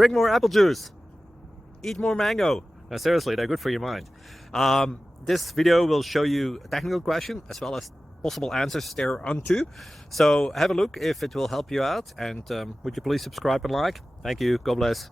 Drink more apple juice. Eat more mango. No, seriously, they're good for your mind. This video will show you a technical question as well as possible answers thereunto. So have a look if it will help you out, and would you please subscribe and like? Thank you. God bless.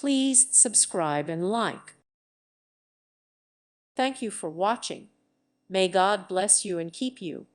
Please subscribe and like. Thank you for watching. May God bless you and keep you.